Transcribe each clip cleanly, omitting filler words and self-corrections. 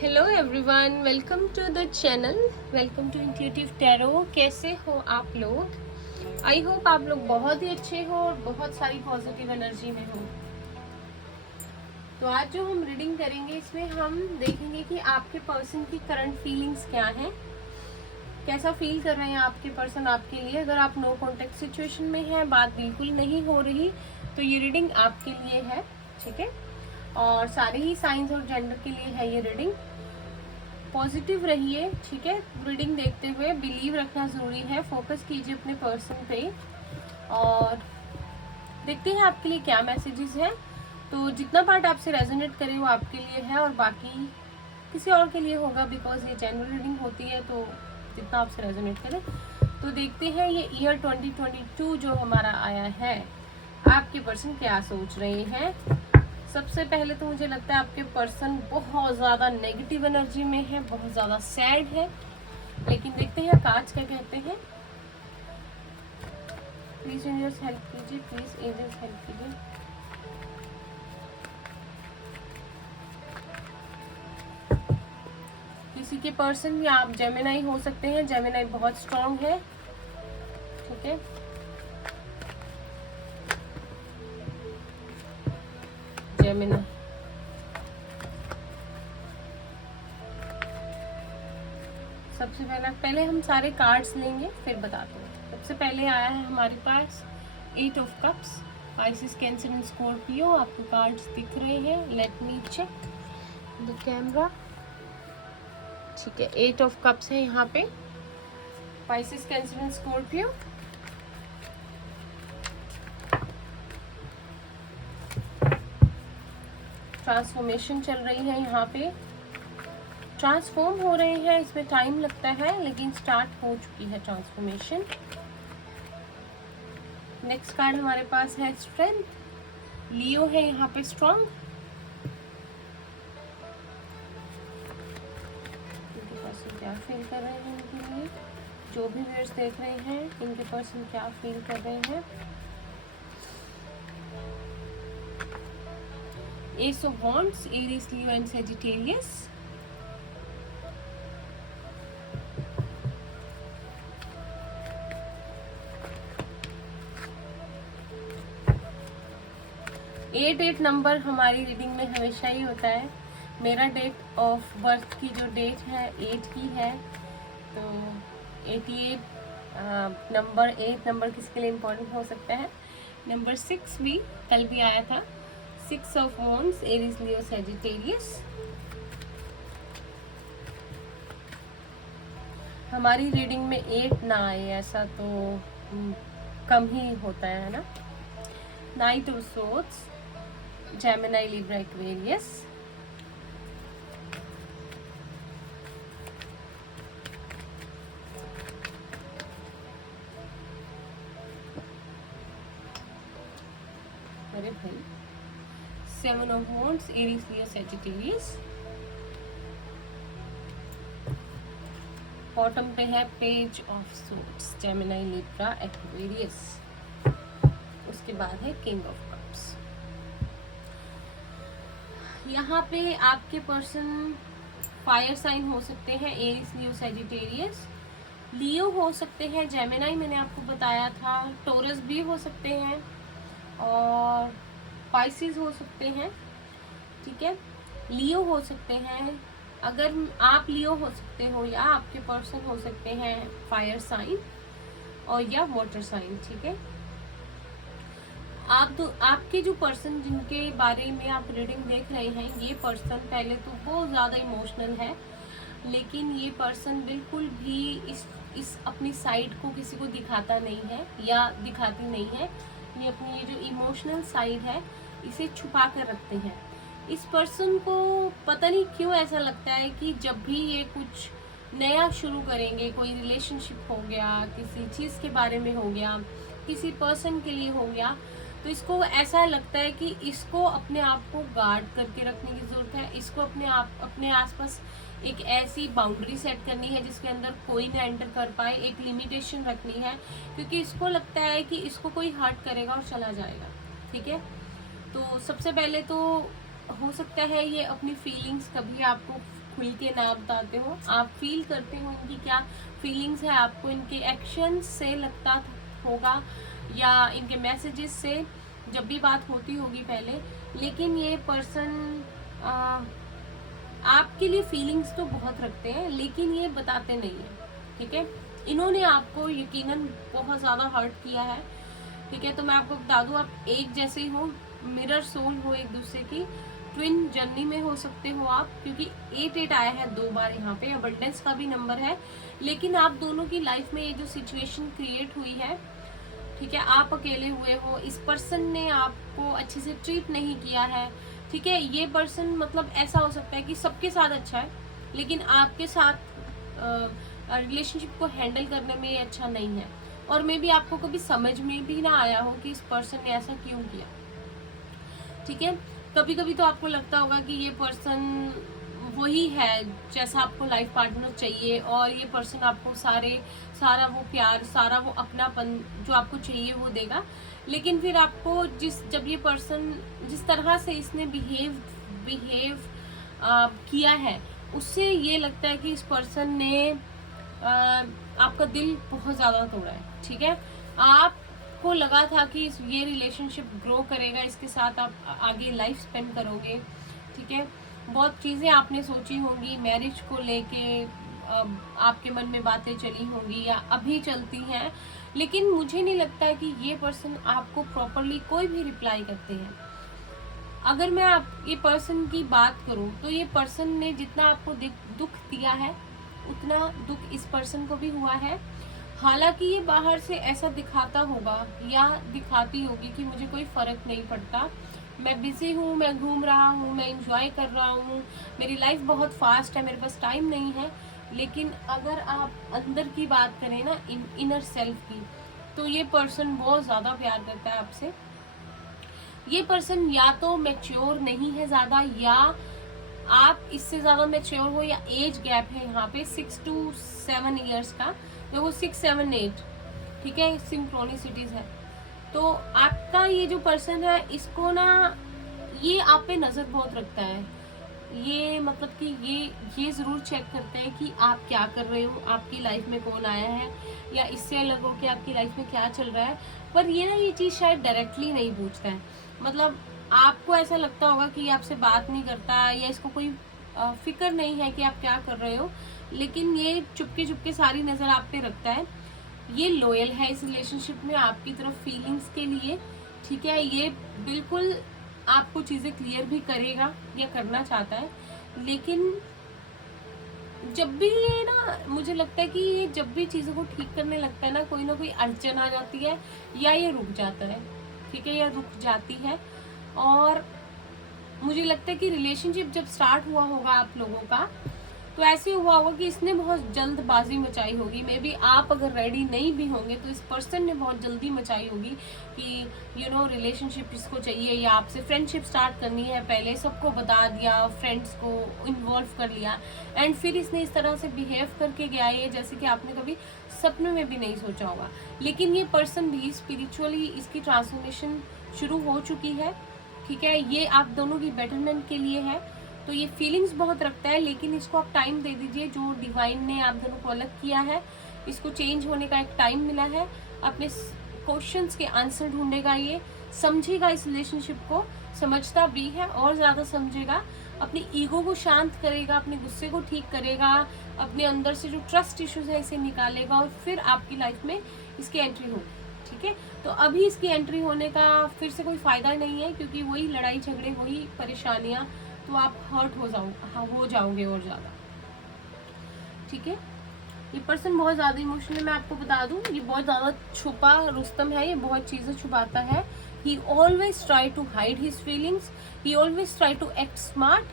Hello everyone, welcome to the channel, welcome to intuitive tarot. कैसे हो आप लोग? आई होप आप लोग बहुत ही अच्छे हो और बहुत सारी पॉजिटिव एनर्जी में हो। तो आज जो हम रीडिंग करेंगे इसमें हम देखेंगे कि आपके पर्सन की करंट फीलिंग्स क्या हैं, कैसा फील कर रहे हैं आपके पर्सन आपके लिए। अगर आप नो कॉन्टेक्ट सिचुएशन में हैं, बात बिल्कुल नहीं हो रही, तो ये रीडिंग आपके लिए है, ठीक है। और सारे ही साइंस और जेंडर के लिए है ये रीडिंग। पॉजिटिव रहिए, ठीक है। रीडिंग देखते हुए बिलीव रखना ज़रूरी है, फोकस कीजिए अपने पर्सन पे और देखते हैं आपके लिए क्या मैसेजेस हैं। तो जितना पार्ट आपसे रेजोनेट करे वो आपके लिए है और बाकी किसी और के लिए होगा, बिकॉज ये जनरल रीडिंग होती है, तो जितना आपसे रेजोनेट करे। तो देखते हैं ये ईयर 2022 जो हमारा आया है, आपके पर्सन क्या सोच रहे हैं। सबसे पहले तो मुझे लगता है आपके पर्सन बहुत ज़्यादा नेगेटिव एनर्जी में है, बहुत ज़्यादा सैड है। लेकिन देखते हैं कार्ड्स क्या कहते हैं। प्लीज यूनिवर्स हेल्प कीजिए, प्लीज एंजल्स हेल्प कीजिए। किसी के पर्सन या आप जेमिनाई हो सकते हैं। जेमिनाई बहुत स्ट्रांग है, ठीक है। जेमिनाई सबसे पहले हम सारे कार्ड्स लेंगे फिर बताते हैं। सबसे पहले आया है हमारे पास 8 of cups. Pisces, Cancer and Scorpio, आपको कार्ड्स दिख रहे हैं। Let me check the camera, ठीक है। 8 ऑफ कप्स है यहाँ पे। Pisces, Cancer and Scorpio, transformation चल रही है यहाँ पे, ट्रांसफॉर्म हो रहे हैं। इसमें टाइम लगता है लेकिन स्टार्ट हो चुकी है ट्रांसफॉर्मेशन। नेक्स्ट कार्ड हमारे पास है स्ट्रेंथ। लियो है यहाँ पे स्ट्रॉन्ग। इनके पर्सन क्या फील कर रहे हैं इनके लिए, जो भी व्यूअर्स देख रहे हैं इनके पर्सन क्या फील कर रहे हैं। Ace of wands, Aries, Leo and Sagittarius. Eight number हमारी रीडिंग में हमेशा ही होता है। मेरा डेट ऑफ बर्थ की जो डेट है 8 की है, तो 88 नंबर, 8 नंबर किसी के लिए इम्पोर्टेंट हो सकता है। नंबर 6 भी कल भी आया था। 6 of wands, Aries, Leo, Sagittarius. हमारी रीडिंग में 8 ना आए ऐसा तो कम ही होता है ना। Night of swords, Gemini, Libra, Aquarius. अरे भाई, 7 of wands, Aries, Leo, Sagittarius. Bottom पे है page of swords, Gemini, Libra, Aquarius. उसके बाद है किंग ऑफ कप्स। यहाँ पे आपके पर्सन फायर साइन हो सकते हैं, एरीज, लियो, सेजिटेरियस। लियो हो सकते हैं, जेमिनी मैंने आपको बताया था, टोरस भी हो सकते हैं और पाइसिस हो सकते हैं, ठीक है। लियो हो सकते हैं, अगर आप लियो हो सकते हो, या आपके पर्सन हो सकते हैं फायर साइन और या वाटर साइन, ठीक है। आपके जो पर्सन जिनके बारे में आप रीडिंग देख रहे हैं, ये पर्सन पहले तो बहुत ज़्यादा इमोशनल है, लेकिन ये पर्सन बिल्कुल भी इस अपनी साइड को किसी को दिखाता नहीं है या दिखाती नहीं है। ये अपनी ये जो इमोशनल साइड है इसे छुपा कर रखते हैं। इस पर्सन को पता नहीं क्यों ऐसा लगता है कि जब भी ये कुछ नया शुरू करेंगे, कोई रिलेशनशिप हो गया, किसी चीज़ के बारे में हो गया, किसी पर्सन के लिए हो गया, तो इसको ऐसा लगता है कि इसको अपने आप को गार्ड करके रखने की ज़रूरत है। इसको अपने आसपास एक ऐसी बाउंड्री सेट करनी है जिसके अंदर कोई ना एंटर कर पाए, एक लिमिटेशन रखनी है, क्योंकि इसको लगता है कि इसको कोई हर्ट करेगा और चला जाएगा, ठीक है। तो सबसे पहले तो हो सकता है ये अपनी फीलिंग्स कभी आपको खुल के ना बताते हो, आप फील करते हो इनकी क्या फीलिंग्स है, आपको इनके एक्शन से लगता होगा या इनके मैसेजेस से जब भी बात होती होगी पहले। लेकिन ये पर्सन आपके लिए फीलिंग्स तो बहुत रखते हैं लेकिन ये बताते नहीं है, ठीक है। इन्होंने आपको यकीनन बहुत ज़्यादा हर्ट किया है, ठीक है। तो मैं आपको बता दूं, आप एक जैसे ही हो, मिरर सोल हो एक दूसरे की, ट्विन जर्नी में हो सकते हो आप, क्योंकि 8 आया है 2 बार यहाँ पे, अबंडेंस का भी नंबर है। लेकिन आप दोनों की लाइफ में ये जो सिचुएशन क्रिएट हुई है, ठीक है, आप अकेले हुए हो, इस पर्सन ने आपको अच्छे से ट्रीट नहीं किया है, ठीक है। ये पर्सन मतलब ऐसा हो सकता है कि सबके साथ अच्छा है लेकिन आपके साथ रिलेशनशिप को हैंडल करने में अच्छा नहीं है, और मे बी आपको कभी समझ में भी ना आया हो कि इस पर्सन ने ऐसा क्यों किया, ठीक है। कभी कभी तो आपको लगता होगा कि ये पर्सन वही है जैसा आपको लाइफ पार्टनर चाहिए, और ये पर्सन आपको सारा वो प्यार, सारा वो अपनापन जो आपको चाहिए वो देगा। लेकिन फिर आपको जब ये पर्सन जिस तरह से इसने बिहेव किया है, उससे ये लगता है कि इस पर्सन ने आपका दिल बहुत ज़्यादा तोड़ा है, ठीक है। आपको लगा था कि ये रिलेशनशिप ग्रो करेगा, इसके साथ आप आगे लाइफ स्पेंड करोगे, ठीक है। बहुत चीज़ें आपने सोची होंगी मैरिज को लेके, आपके मन में बातें चली होंगी या अभी चलती हैं, लेकिन मुझे नहीं लगता है कि ये पर्सन आपको प्रॉपरली कोई भी रिप्लाई करते हैं। अगर मैं ये पर्सन की बात करूं तो ये पर्सन ने जितना आपको दुख दिया है उतना दुख इस पर्सन को भी हुआ है। हालांकि ये बाहर से ऐसा दिखाता होगा या दिखाती होगी कि मुझे कोई फर्क नहीं पड़ता, मैं बिजी हूँ, मैं घूम रहा हूँ, मैं इंजॉय कर रहा हूँ, मेरी लाइफ बहुत फास्ट है, मेरे पास टाइम नहीं है। लेकिन अगर आप अंदर की बात करें ना, इनर सेल्फ की, तो ये पर्सन बहुत ज़्यादा प्यार करता है आपसे। ये पर्सन या तो मैच्योर नहीं है ज़्यादा, या आप इससे ज़्यादा मैच्योर हो, या एज गैप है यहाँ पे 6 to 7 ईयर्स का, तो वो 6, 7, 8, ठीक है, सिंक्रोनिसिटीज है। तो आपका ये जो पर्सन है, इसको ना ये आप पे नज़र बहुत रखता है। ये मतलब कि ये ज़रूर चेक करते हैं कि आप क्या कर रहे हो, आपकी लाइफ में कौन आया है, या इससे अलग हो कि आपकी लाइफ में क्या चल रहा है। पर ये ना ये चीज़ शायद डायरेक्टली नहीं पूछता है, मतलब आपको ऐसा लगता होगा कि ये आपसे बात नहीं करता या इसको कोई फिक्र नहीं है कि आप क्या कर रहे हो, लेकिन ये चुपके चुपके सारी नज़र आप पे रखता है। ये लॉयल है इस रिलेशनशिप में आपकी तरफ फीलिंग्स के लिए, ठीक है। ये बिल्कुल आपको चीज़ें क्लियर भी करेगा या करना चाहता है, लेकिन जब भी ये ना, मुझे लगता है कि ये जब भी चीज़ों को ठीक करने लगता है ना कोई अड़चन आ जाती है, या ये रुक जाता है, ठीक है, या रुक जाती है। और मुझे लगता है कि रिलेशनशिप जब स्टार्ट हुआ होगा आप लोगों का, तो ऐसे हुआ होगा कि इसने बहुत जल्दबाजी मचाई होगी। मे बी आप अगर रेडी नहीं भी होंगे तो इस पर्सन ने बहुत जल्दी मचाई होगी कि रिलेशनशिप इसको चाहिए, या आपसे फ्रेंडशिप स्टार्ट करनी है, पहले सबको बता दिया, फ्रेंड्स को इन्वॉल्व कर लिया, एंड फिर इसने इस तरह से बिहेव करके गया है जैसे कि आपने कभी सपने में भी नहीं सोचा होगा। लेकिन ये पर्सन भी स्पिरिचुअली इसकी ट्रांसफॉर्मेशन शुरू हो चुकी है, ठीक है। ये आप दोनों की बेटरमेंट के लिए है, तो ये फीलिंग्स बहुत रखता है, लेकिन इसको आप टाइम दे दीजिए। जो डिवाइन ने आप दोनों को अलग किया है, इसको चेंज होने का एक टाइम मिला है, अपने क्वेश्चंस के आंसर ढूंढेगा, ये समझेगा, इस रिलेशनशिप को समझता भी है और ज़्यादा समझेगा, अपनी ईगो को शांत करेगा, अपने गुस्से को ठीक करेगा, अपने अंदर से जो ट्रस्ट इश्यूज है इसे निकालेगा, और फिर आपकी लाइफ में इसकी एंट्री होगी, ठीक है। तो अभी इसकी एंट्री होने का फिर से कोई फ़ायदा नहीं है, क्योंकि वही लड़ाई झगड़े, वही परेशानियाँ, तो आप हर्ट हो जाओगे और ज़्यादा, ठीक है। ये पर्सन बहुत ज़्यादा इमोशनल, मैं आपको बता दूं, ये बहुत ज़्यादा छुपा रुस्तम है, ये बहुत चीज़ें छुपाता है। He always try to hide his feelings, he always try to act smart,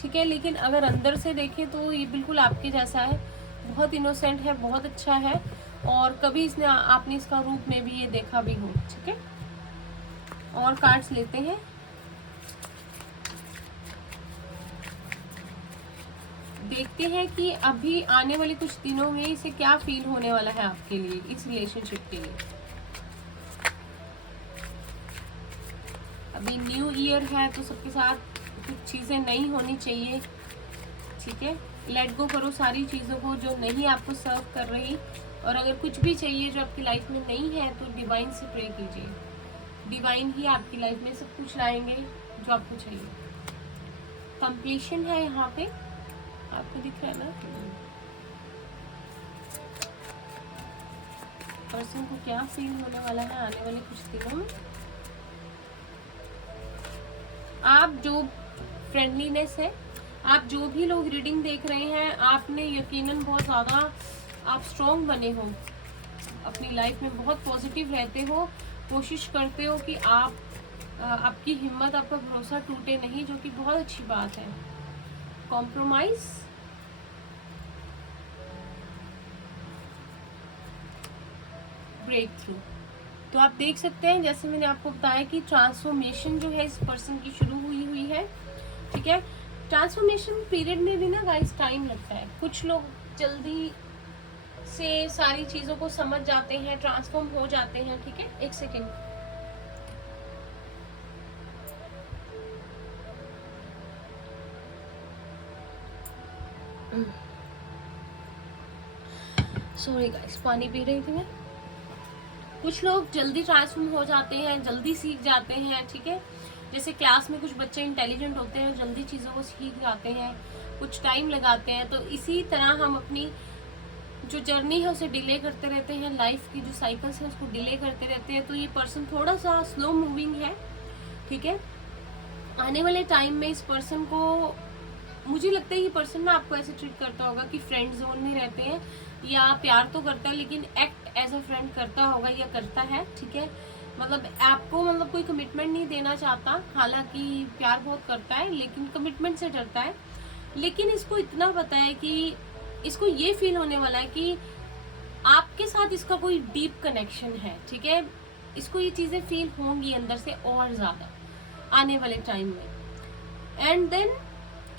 ठीक है। लेकिन अगर अंदर से देखें तो ये बिल्कुल आपके जैसा है, बहुत इनोसेंट है, बहुत अच्छा है, और कभी आपने इसका रूप में भी ये देखा भी हो, ठीक है। और कार्ड्स लेते हैं। देखते हैं कि अभी आने वाले कुछ दिनों में इसे क्या फील होने वाला है आपके लिए, इस रिलेशनशिप के लिए। अभी न्यू ईयर है तो सबके साथ कुछ चीज़ें नई होनी चाहिए, ठीक है, लेट गो करो सारी चीज़ों को जो नहीं आपको सर्व कर रही, और अगर कुछ भी चाहिए जो आपकी लाइफ में नहीं है तो डिवाइन से प्रे कीजिए। डिवाइन ही आपकी लाइफ में सब कुछ लाएंगे जो आपको चाहिए। कंप्लीशन है यहाँ पे, आपको दिख रहा है ना। पर्सन को क्या फील होने वाला है आने वाले कुछ दिनों में। आप जो फ्रेंडलीनेस है, आप जो भी लोग रीडिंग देख रहे हैं, आपने यकीनन बहुत ज़्यादा आप स्ट्रॉन्ग बने हो, अपनी लाइफ में बहुत पॉजिटिव रहते हो, कोशिश करते हो कि आपकी हिम्मत, आपका भरोसा टूटे नहीं, जो कि बहुत अच्छी बात है। Compromise, breakthrough. तो आप देख सकते हैं जैसे मैंने आपको बताया कि ट्रांसफॉर्मेशन जो है इस पर्सन की शुरू हुई है, ठीक है। ट्रांसफॉर्मेशन पीरियड में भी ना गाइस टाइम लगता है। कुछ लोग जल्दी से सारी चीजों को समझ जाते हैं, ट्रांसफॉर्म हो जाते हैं, ठीक है। एक सेकेंड, सॉरी गाइस, पानी पी रही थी मैं। कुछ लोग जल्दी ट्रांसफॉर्म हो जाते हैं, जल्दी सीख जाते हैं, ठीक है। जैसे क्लास में कुछ बच्चे इंटेलिजेंट होते हैं, जल्दी चीज़ों को सीख जाते हैं, कुछ टाइम लगाते हैं। तो इसी तरह हम अपनी जो जर्नी है उसे डिले करते रहते हैं, लाइफ की जो साइकिल्स है उसको डिले करते रहते हैं। तो ये पर्सन थोड़ा सा स्लो मूविंग है, ठीक है। आने वाले टाइम में इस पर्सन को, मुझे लगता है ये पर्सन ना आपको ऐसे ट्रीट करता होगा कि फ्रेंड जोन में रहते हैं, या प्यार तो करता है लेकिन एक्ट एज अ फ्रेंड करता होगा या करता है, ठीक है। मतलब आपको मतलब कोई कमिटमेंट नहीं देना चाहता, हालांकि प्यार बहुत करता है लेकिन कमिटमेंट से डरता है। लेकिन इसको इतना पता है कि इसको ये फील होने वाला है कि आपके साथ इसका कोई डीप कनेक्शन है, ठीक है। इसको ये चीजें फील होंगी अंदर से और ज्यादा आने वाले टाइम में। एंड देन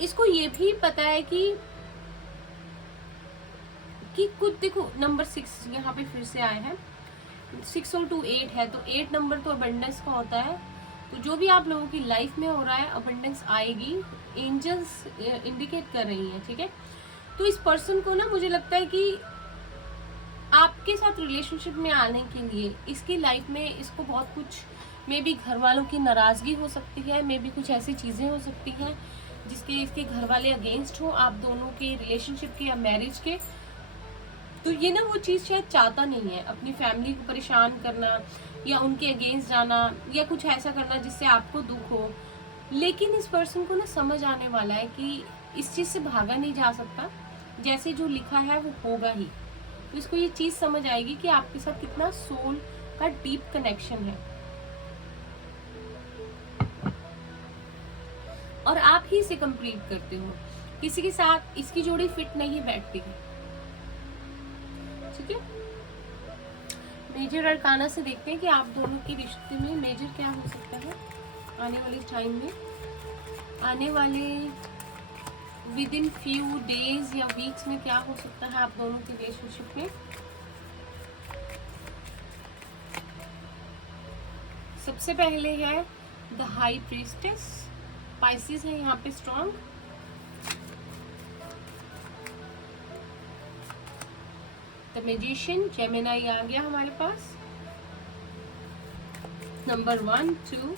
इसको ये भी पता है कि कुछ, देखो नंबर 6 यहाँ पे फिर से आया है, 6 और 2 8 है, तो 8 नंबर तो अबंडेंस का होता है। तो जो भी आप लोगों की लाइफ में हो रहा है अबंडेंस आएगी, एंजल्स इंडिकेट कर रही हैं, ठीक है। तो इस पर्सन को ना मुझे लगता है कि आपके साथ रिलेशनशिप में आने के लिए इसकी लाइफ में इसको बहुत कुछ, मे बी घर वालों की नाराजगी हो सकती है, मे बी कुछ ऐसी चीजें हो सकती हैं जिसके इसके घर वाले अगेंस्ट हो आप दोनों के रिलेशनशिप के या मैरिज के। तो ये ना वो चीज शायद चाहता नहीं है, अपनी फैमिली को परेशान करना या उनके अगेंस्ट जाना या कुछ ऐसा करना जिससे आपको दुख हो। लेकिन इस पर्सन को ना समझ आने वाला है कि इस चीज से भागा नहीं जा सकता, जैसे जो लिखा है वो होगा ही। तो इसको ये चीज समझ आएगी कि आपके साथ कितना सोल का डीप कनेक्शन है और आप ही इसे कंप्लीट करते हो, किसी के साथ इसकी जोड़ी फिट नहीं बैठती है, ठीक है। मेजर अरकाना से देखते हैं कि आप दोनों के रिश्ते में मेजर क्या हो सकता है आने वाले टाइम में, आने वाले विद इन फ्यू डेज या वीक्स में क्या हो सकता है आप दोनों के रिलेशनशिप में। सबसे पहले है द हाई प्रीस्टेस, पाइसेस है यहाँ पे स्ट्रॉन्ग। द मैजिशियन, जेमिनी आ गया हमारे पास। नंबर 1 2,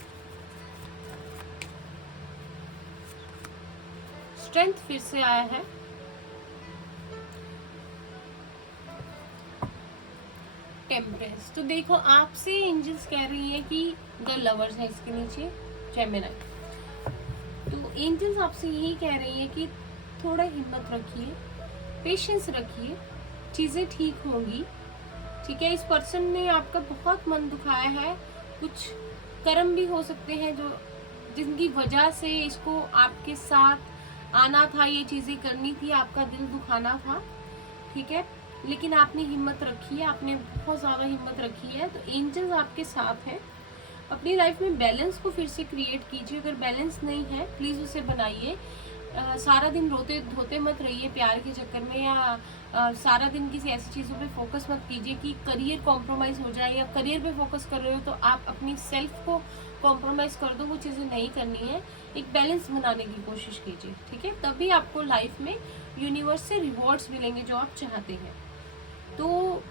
स्ट्रेंथ फिर से आया है। टेम्परेंस, तो देखो आपसे एंजल्स कह रही है कि द लवर्स है इसके नीचे जेमिनी। तो एंजल्स आपसे यही कह रही है कि थोड़ा हिम्मत रखिए, पेशेंस रखिए, चीजें ठीक होंगी, ठीक है। इस पर्सन ने आपका बहुत मन दुखाया है, कुछ कर्म भी हो सकते हैं जो जिनकी वजह से इसको आपके साथ आना था, ये चीजें करनी थी, आपका दिल दुखाना था, ठीक है। लेकिन आपने हिम्मत रखी है, आपने बहुत ज्यादा हिम्मत रखी है। तो एंजल्स आपके साथ हैं। अपनी लाइफ में बैलेंस को फिर से क्रिएट कीजिए, अगर बैलेंस नहीं है प्लीज उसे बनाइए। सारा दिन रोते धोते मत रहिए प्यार के चक्कर में, या सारा दिन किसी ऐसी चीज़ों पे फोकस मत कीजिए कि करियर कॉम्प्रोमाइज़ हो जाए, या करियर पे फोकस कर रहे हो तो आप अपनी सेल्फ को कॉम्प्रोमाइज़ कर दो। वो चीज़ें नहीं करनी है, एक बैलेंस बनाने की कोशिश कीजिए, ठीक है। तभी आपको लाइफ में यूनिवर्स से रिवॉर्ड्स मिलेंगे जो आप चाहते हैं। तो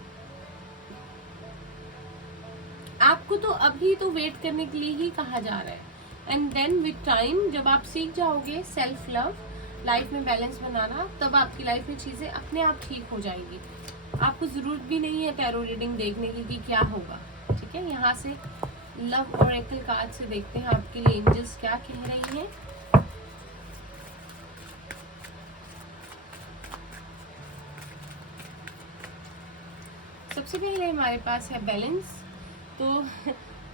आपको तो अभी तो वेट करने के लिए ही कहा जा रहा है, एंड देन विद टाइम जब आप सीख जाओगे सेल्फ लव, लाइफ में बैलेंस बनाना, तब आपकी लाइफ में चीज़ें अपने आप ठीक हो जाएंगी। आपको ज़रूरत भी नहीं है टैरो रीडिंग देखने की कि क्या होगा, ठीक है। यहाँ से लव ओरेकल कार्ड से देखते हैं आपके लिए एंजल्स क्या कह रही हैं। सबसे पहले हमारे पास है बैलेंस। तो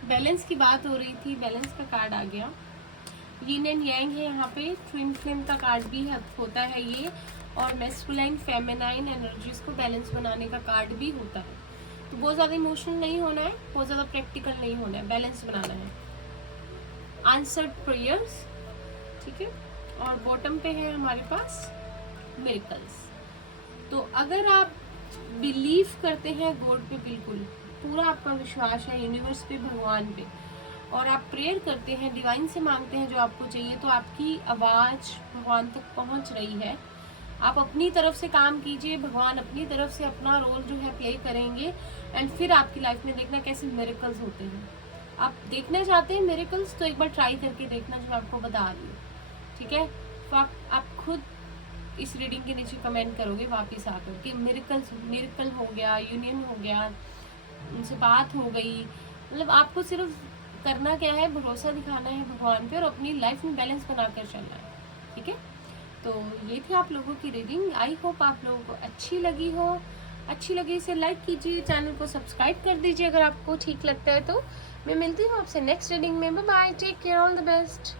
बैलेंस की बात हो रही थी, बैलेंस का कार्ड आ गया। यिन एंड यांग है यहाँ पे, ट्विन फ्लेम का कार्ड भी होता है ये, और मैस्कुलाइन फेमिनाइन एनर्जीज को बैलेंस बनाने का कार्ड भी होता है। तो बहुत ज़्यादा इमोशनल नहीं होना है, बहुत ज़्यादा प्रैक्टिकल नहीं होना है, बैलेंस बनाना है। आंसर्ड प्रेयर्स, ठीक है। और बॉटम पे है हमारे पास मिरेकल्स। तो अगर आप बिलीव करते हैं गॉड पे, बिल्कुल पूरा आपका विश्वास है यूनिवर्स पे, भगवान पे, और आप प्रेयर करते हैं, डिवाइन से मांगते हैं जो आपको चाहिए, तो आपकी आवाज़ भगवान तक पहुंच रही है। आप अपनी तरफ से काम कीजिए, भगवान अपनी तरफ से अपना रोल जो है प्ले करेंगे, एंड फिर आपकी लाइफ में देखना कैसे मिरेकल्स होते हैं। आप देखना चाहते हैं मिरेकल्स, तो एक बार ट्राई करके देखना जो आपको बता रही हूँ, ठीक है। तो आप खुद इस रीडिंग के नीचे कमेंट करोगे वापस आकर कि मिरेकल हो गया, यूनियन हो गया, उनसे बात हो गई। मतलब आपको सिर्फ करना क्या है, भरोसा दिखाना है भगवान पे और अपनी लाइफ में बैलेंस बनाकर चलना है, ठीक है। तो ये थी आप लोगों की रीडिंग। आई होप आप लोगों को अच्छी लगी हो। अच्छी लगी इसे लाइक कीजिए, चैनल को सब्सक्राइब कर दीजिए अगर आपको ठीक लगता है तो। मैं मिलती हूँ आपसे नेक्स्ट रीडिंग में। Bye bye, take care, all the best.